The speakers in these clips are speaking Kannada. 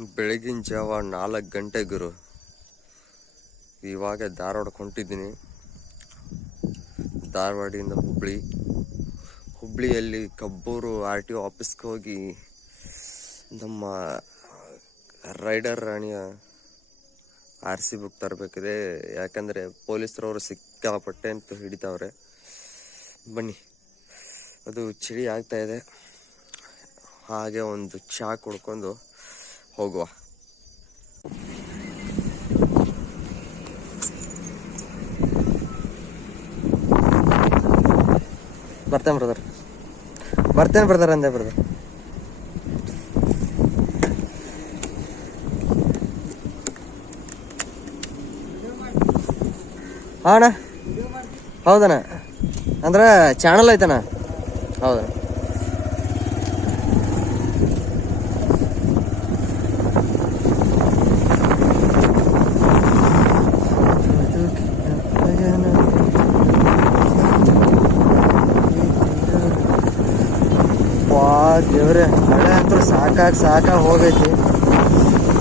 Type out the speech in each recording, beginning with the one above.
ಬೆಳಗಿನ ಜಾವ ನಾಲ್ಕು ಗಂಟೆ ಗುರು. ಇವಾಗ ಧಾರವಾಡಕ್ಕೆ ಹೊಂಟಿದ್ದೀನಿ. ಧಾರವಾಡಿಂದ ಹುಬ್ಳಿ. ಹುಬ್ಳಿಯಲ್ಲಿ ಕಬ್ಬೂರು ಆರ್ ಟಿ ಒ ಆಫೀಸ್ಗೆ ಹೋಗಿ ನಮ್ಮ ರೈಡರ್ ರಾಣಿಯ ಆರ್ ಸಿ ಬುಕ್ ತರಬೇಕಿದೆ. ಯಾಕಂದರೆ ಪೊಲೀಸರವರು ಸಿಕ್ಕಾಪಟ್ಟೆ ಅಂತ ಹಿಡಿತಾವ್ರೆ. ಬನ್ನಿ. ಅದು ಚಳಿ ಆಗ್ತಾ ಇದೆ. ಹಾಗೆ ಒಂದು ಚಹಾ ಕುಡ್ಕೊಂಡು ಹೋಗುವ. ಬರ್ತೇನೆ ಬ್ರದರ್ ಬರ್ತೇನೆ ಬ್ರದರ್ ಅಂದೆ ಬ್ರದರ್ ಹಾ ಅಣ್ಣ ಹೌದಣ್ಣ. ಅಂದ್ರೆ ಚಾನಲ್ ಐತಣ್ಣ. ಹೌದಣ್ಣ ದೇವ್ರೆ, ಮಳೆ ಅಂತೂ ಸಾಕಾಗಿ ಸಾಕಾಗಿ ಹೋಗೈತಿ.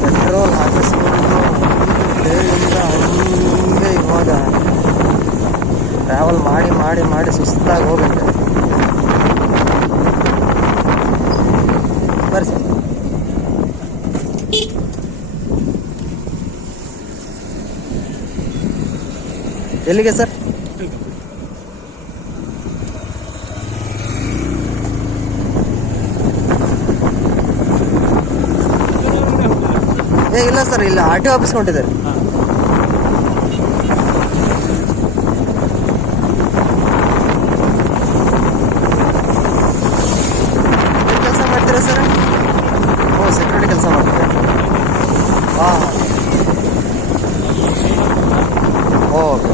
ಪೆಟ್ರೋಲ್ ಹಾಕಿಸ್ಕೊಂಡು ದೇವರಿಂದ ಹಂಗೆ ಇವಾಗ ಟ್ರಾವೆಲ್ ಮಾಡಿ ಮಾಡಿ ಮಾಡಿ ಸುಸ್ತಾಗಿ ಹೋಗೈತೆ. ಬರ್ಸಿ ಎಲ್ಲಿಗೆ ಸರ್ ಏ ಇಲ್ಲ ಸರ್ ಇಲ್ಲ ಆರ್ ಟಿ ಆಫೀಸ್ ಹೊಂಟಿದ್ದಾರೆ ಏನ್ ಕೆಲಸ ಮಾಡ್ತೀರಾ ಸರ್ ಓ ಸೆಕ್ಯೂರಿಟಿ ಕೆಲಸ ಮಾಡ್ತೀರಾ ಹಾಂ ಓಕೆ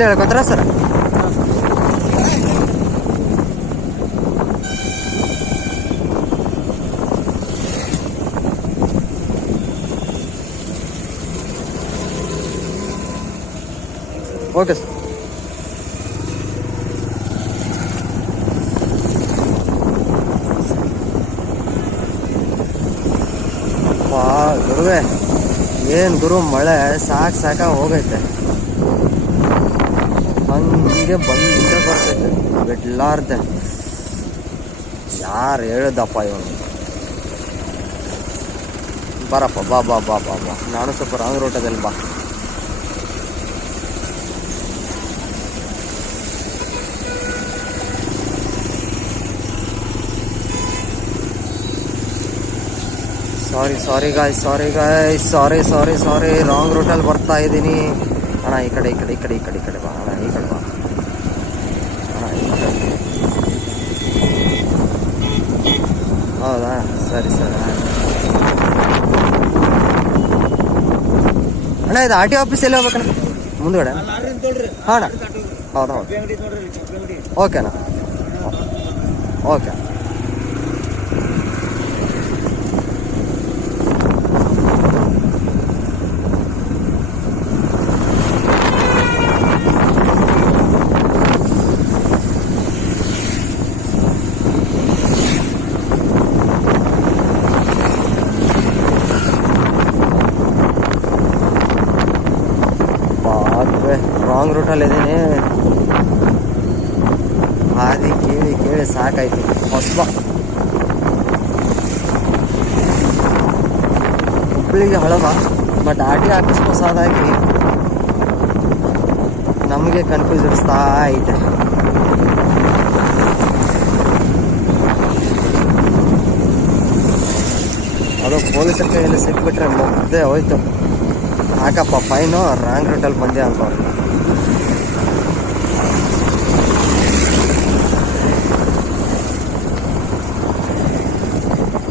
ಇಲ್ಲೇ ಹೇಳ್ಕೊತಾರ ಸರ್? Okay sir. ಏನ್ ಗುರು ಮಳೆ ಸಾಕ್ ಸಾಕ ಹೋಗೈತೆ. ಹಂಗೆ ಬಂದ ಬರ್ತೈತೆ ಬಿಡ್ಲಾರ್ದೆ. ಯಾರು ಹೇಳಿದಪ್ಪ ಇವನು? ಬರಪ್ಪ, ಬಾ ಬಾ ಬಾ ಬಾ ಬಾ. ನಾನು ಸ್ವಲ್ಪ ರಾಂಗ್ ರೋಟದಲ್ಲಿ ಬಾ. ಸಾರಿ ಸಾರಿ ಗಾಯ್ ಸಾರಿ ಗಾಯ್ ಸಾರಿ ಸಾರಿ ಸಾರಿ ರಾಂಗ್ ರೂಟಲ್ಲಿ ಬರ್ತಾ ಇದ್ದೀನಿ ಅಣ್ಣ, ಈ ಕಡೆ ಈ ಕಡೆ ಈ ಕಡೆ ಈ ಕಡೆ ಈ ಕಡೆ ಬಾ ಅಣ್ಣ ಈ ಕಡೆ ಹೌದಾ? ಸರಿ ಸರಿ ಆಯ್ತು. ಅಣ್ಣ ಇದು ಆರ್ ಟಿ ಆಫೀಸ್ ಎಲ್ಲಿ ಹೋಗ್ಬೇಕಣ್ಣ? ಮುಂದ್ಗಡೆ? ಹಾಂ ಅಣ್ಣ. ಹೌದು ಹೌದು. ಓಕೆ ಅಣ್ಣ. ಓಕೆ. ರಾಂಗ್ ರೂಟಲ್ಲಿದ್ದೀನಿ ಹಾದಿ ಕೇಳಿ ಕೇಳಿ ಸಾಕಾಯಿತು. ಹೊಸ ಹುಬ್ಬಳ್ಳಿಗೆ ಹಳಬ ಬಟ್ ಆಟಿ ಆಫೀಸ್ ಹೊಸದಾಗಿ ನಮಗೆ ಕನ್ಫ್ಯೂಸ್ ಇಡಿಸ್ತಾ ಐತೆ ಅದು ಪೊಲೀಸರ ಕೈಯಲ್ಲಿ ಸಿಕ್ಬಿಟ್ರೆ ಮುಗ್ದೆ ಹೋಯ್ತು. ಹಾಕಪ್ಪ ಫೈನು ರಾಂಗ್ ರೂಟಲ್ಲಿ ಬಂದೆ ಅಂತ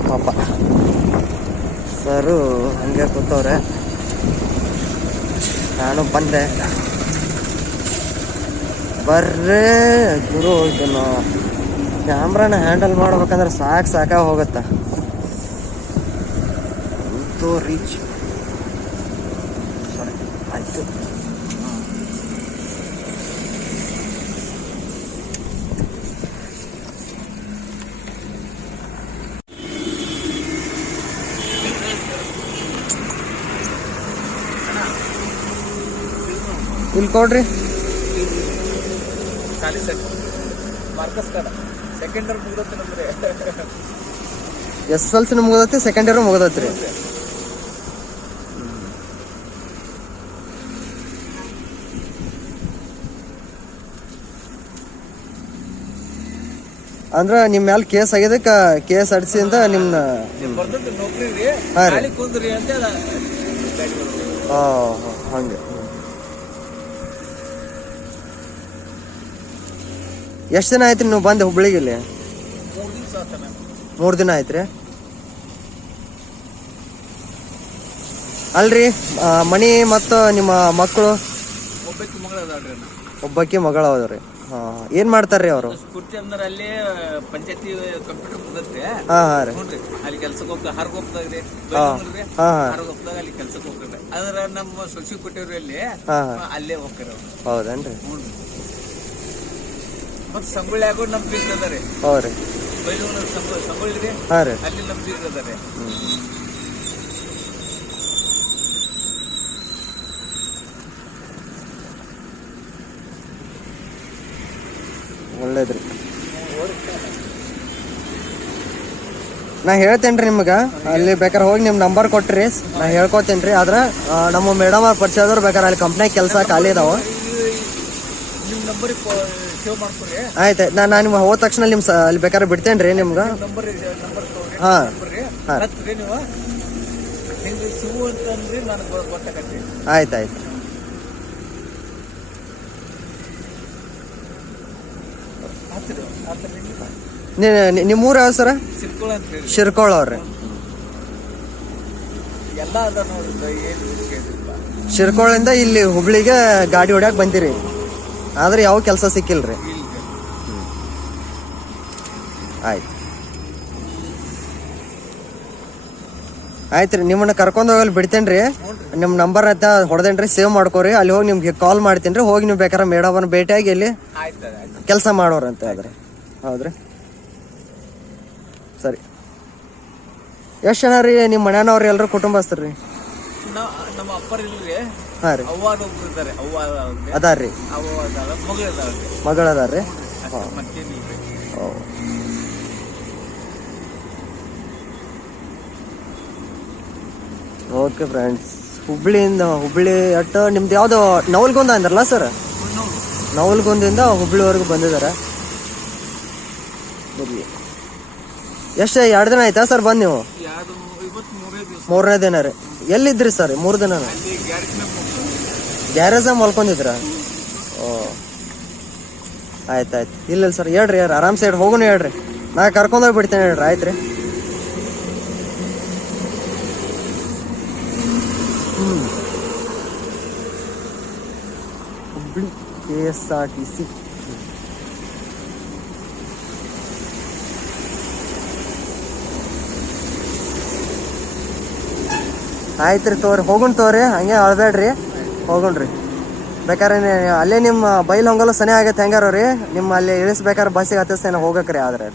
ಪಾಪ. ಸರು ಹಂಗೆ ಕೂತವ್ರೆ. ನಾನು ಬಂದೆ. ಬರ್ರೇ, ಗುರು, ಇದನ್ನು ಕ್ಯಾಮ್ರಾನ ಹ್ಯಾಂಡಲ್ ಮಾಡ್ಬೇಕಂದ್ರೆ ಸಾಕು ಸಾಕಾಗಿ ಹೋಗುತ್ತಾ. ರೀಚ್ ಆಯ್ತು. ಇಲ್ಲಿ ಕೊಡ್ರಿ. ಖಾಲಿ ಸೆಟ್. ಮಾರ್ಕಸ್ ಕಾಲ ಸೆಕೆಂಡ್ ಇಯರ್ ಮುಗಿದತ್ತೆ ನಮ್ದು ಎಸ್ ಎಲ್ ಸಿ ನಮ್ಗೆ ಸೆಕೆಂಡ್ ಇಯರ್ ಮುಗಿದತ್ತೆ ರೀ ಅಂದ್ರ ನಿಮ್ಮ ಮ್ಯಾಲ ಕೇಸ್ ಆಗಿದಕ್ಕ ಕೇಸ್ ಅಡ್ಸಿಂದ ನಿಮ್ನ ರೀ ಹಾ ರೀ. ಬರ್ತೈತಿ. ಹಂಗೆ. ಎಷ್ಟು ದಿನ ಆಯ್ತು ನೀವು ಬಂದೆ ಹುಬ್ಳಿಗೆ ಇಲ್ಲಿ? ಮೂರ್ ದಿನ ಆಯ್ತ್ರಿ? ಅಲ್ರಿ ಮಣಿ ಮನಿ ಮತ್ತು ನಿಮ್ಮ ಮಕ್ಕಳು ಒಬ್ಬಕ್ಕೆ ಮಗಳ ಅದಾವ್ರಿ. ಹಾ ಏನ್ ಮಾಡ್ತಾರ್ರಿ ಅವರು? ಸ್ಫೂರ್ತಿ ಅಂದ್ರೆ ಅಲ್ಲಿ ಪಂಚಾಯತಿ ಕಂಪ್ಯೂಟರ್ ಹಾ ಹಾ ರೀ. ನೋಡ್ರಿ ಅಲ್ಲಿ ಕೆಲ್ಸಕ್ಕೆ ಹೋಗ್ತಾ ಹಾ. ಅಲ್ಲಿ ಕೆಲ್ಸಕ್ಕೆ ಹೋಗ್ತಾರೆ. ಅದ್ರ ನಮ್ಮ ಸೊಸಿ ಕೊಟ್ಟಿವ್ರಿ ಅಲ್ಲಿ ಅಲ್ಲೇ ಹೋಗ್ತಾರೆ ಅವ್ರು. ಹೌದೇನ್ರಿ? ನೋಡ್ರಿ. ಮತ್ ಸಂಗೊಳ್ಳಿ ಆಗೋ ನಮ್ ಬೀಜ ಅದ ರೀ ಹೌದ್ರಿ ಬೈಲೂರು ಸಂಗೊಳ್ಳಿ ಸಂಗೊಳ್ಳಿ ರೀ ಹಾ ರೀ. ಅಲ್ಲಿ ನಮ್ ಬೀಜ ಅದ ರೀ ಒಳ್ಳೇದ್ರಿ. ನಾ ಹೇಳ್ತೇನ್ರಿ ನಿಮ್ಗ, ಅಲ್ಲಿ ಬೇಕಾರೆ ಹೋಗಿ ನಿಮ್ ನಂಬರ್ ಕೊಟ್ರಿ, ನಾ ಹೇಳ್ಕೊತೇನ್ರಿ, ಆದ್ರ ನಮ್ಮ ಮೇಡಮ್ ಅವ್ರ ಪರಿಚಯದವ್ರು ಬೇಕಾರೆ ಅಲ್ಲಿ ಕಂಪ್ನಿ ಕೆಲಸ ಖಾಲಿ ಇದಾವ ಆಯ್ತು ನಾ ನಾನು ನಿಮ್ಗೆ ಹೋದ ತಕ್ಷಣ ನಿಮ್ ಸ- ಅಲ್ಲಿ ಬೇಕಾದ್ರೆ ಬರ್ರಿ ನೀವು ನಿಮ್ಗೆ. ಹಾಂ ಹಾಂ. ಆಯ್ತು ಆಯ್ತು. ಹತ್ರಿ ಹತ್ರಿ ನೀ- ನಿಮ್ಮ ಊರ ಯಾವ ಸರ? ಶಿರ್ಕೋಳ ಅವ್ರಿ. ಶಿರ್ಕೋಳಿಂದ ಇಲ್ಲಿ ಹುಬ್ಳಿಗೆ ಗಾಡಿ ಹೊಡ್ಯಾಕ ಬಂದಿರಿ. ಆದ್ರೆ ಯಾವ ಕೆಲಸ ಸಿಕ್ಕಿಲ್ರಿ. ಆಯ್ತು ಆಯ್ತು. ರೀ ನಿಮ್ಮನ್ನ ಕರ್ಕೊಂಡು ಹೋಗಲ್ಲಿ ಬಿಡ್ತೇನ್ರಿ. ನಿಮ್ಮ ನಂಬರ್ ಅಂತ ಹೊಡೆದೇನ್ರಿ ಸೇವ್ ಮಾಡ್ಕೋರಿ. ಅಲ್ಲಿ ಹೋಗಿ ನಿಮ್ಗೆ ಕಾಲ್ ಮಾಡ್ತೀನಿ ಹೋಗಿ ನೀವು ಬೇಕಾರ ಮೇಡಮ್ ಭೇಟಿಯಾಗಿ ಇಲ್ಲಿ. ಕೆಲಸ ಮಾಡೋರಂತೆ ಆದ್ರೆ. ಹೌದ್ರಿ? ಸರಿ. ಎಷ್ಟು ಜನ ರೀ ನಿಮ್ಮ ಮನೆಯವ್ರಿ ಎಲ್ಲರೂ ಕುಟುಂಬಸ್ಥರು ರೀ ನಾ- ನಮ್ಮ ಅಪ್ಪರ್ ಇಲ್ರಿ. ಹಾಂ ರೀ. ಅವ್ವಾದ ಒಬ್ರು ಇದ್ದಾರೆ ಅವ್ವ ಅವ್ರಿಗೆ ಅದಾರ್ರಿ. ಅವ್ವ ಅದಾಳ ಮಗಳು ಅಷ್ಟೇ ಮತ್ತೇನಿಲ್ರಿ ಓಕೆ ಫ್ರೆಂಡ್ಸ್. ಹುಬ್ಳಿಯಿಂದ ಹುಬ್ಳಿ ಅಟ್ಟ ನಿಮ್ದು ಯಾವ್ದು ನವಲ್ಗೊಂದ ಅಂದ್ರಲ್ಲ ಸರ್? ನವಲ್ಗೊಂದಿಂದ ಹುಬ್ಳಿವರೆಗೂ ಬಂದಿದ್ದಾರೆ. ಎಷ್ಟೇ ಎಷ್ಟು ಎರಡು ದಿನ ಆಯ್ತಾ ಸರ್ ಬಂದು ನೀವು? ಮೂರನೇ ದಿನ ರೀ. ಎಲ್ಲಿದ್ರಿ ಸರ್? ಮೂರು ದಿನ ಗ್ಯಾರೇಜ್ ಮೇಲೆ ಗ್ಯಾರೇಜ ಮಲ್ಕೊಂಡಿದ್ರ ಓ. ಆಯ್ತು ಆಯ್ತು. ಇಲ್ಲ ಇಲ್ಲ ಸರ್ ಹೇಳ್ರಿ ಯಾರು ಆರಾಮ್ಸೆ ಹೇಳ್ರಿ. ಹೋಗೋಣ ಹೇಳ್ರಿ. ನಾ ಕರ್ಕೊಂಡೋಗಿ ಬಿಡ್ತೇನೆ ಹೇಳ್ರಿ. ಆಯ್ತು ರೀ ಹುಬ್ಳಿ ಕೆ ಎಸ್ ಸಿ. ಆಯ್ತು ರೀ ತೋರಿ, ಹೋಗುಣ್ ತೋರಿ, ಹಂಗೆ ಅಳ್ಬೇಡ್ರಿ, ಹೋಗುಣ್ರಿ. ಬೇಕಾದ್ರೆ ಅಲ್ಲೇ ನಿಮ್ಮ ಬೈಲ್ ಹೊಂಗಲು ಸನಿ ಆಗತ್ತೆ ಹೆಂಗಾರ ರೀ ನಿಮ್ಮ ಅಲ್ಲಿ ಇಳಿಸ್ಬೇಕಾದ್ರೆ ಬಸ್ಸಿಗೆ ಹತ್ತಿಸ್ತೇನೆ, ಹೋಗಕ್ರಿ ಆದ್ರೆ.